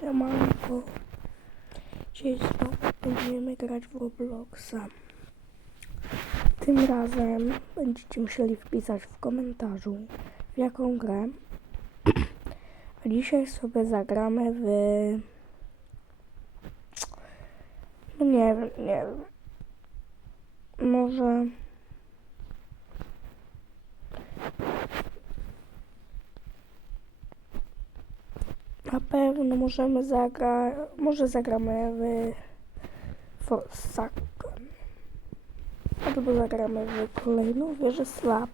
Siemanko. Dzisiaj znowu będziemy grać w Robloxa. Tym razem będziecie musieli wpisać w komentarzu w jaką grę. A dzisiaj sobie zagramy w... No nie wiem, nie wiem. Może... Na pewno możemy zagrać, może zagramy w Forsaken. Albo zagramy w kolejną wieżę Slab.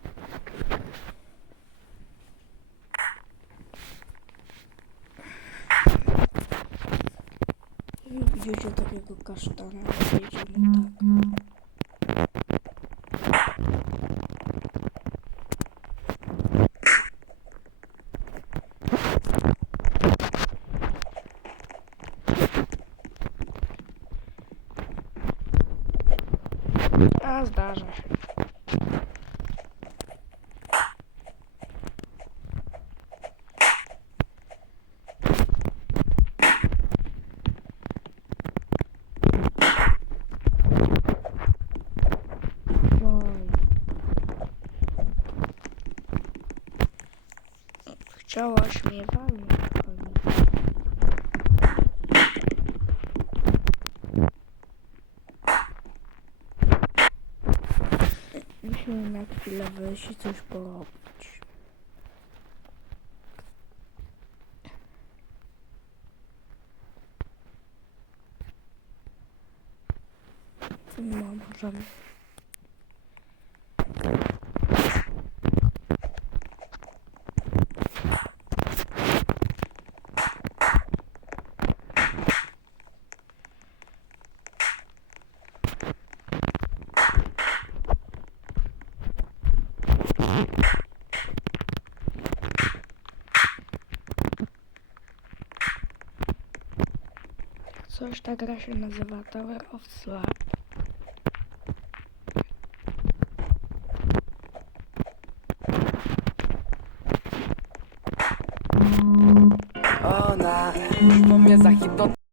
No, Widzicie takiego kasztana, jedziemy tak. A zdarza się. Oj. Chciałaś mnie Musimy na chwilę wyjść i coś porobić. No, możemy. Coś ta gra się nazywa Tower of Slab. Ona, no mnie zahipnotyzowała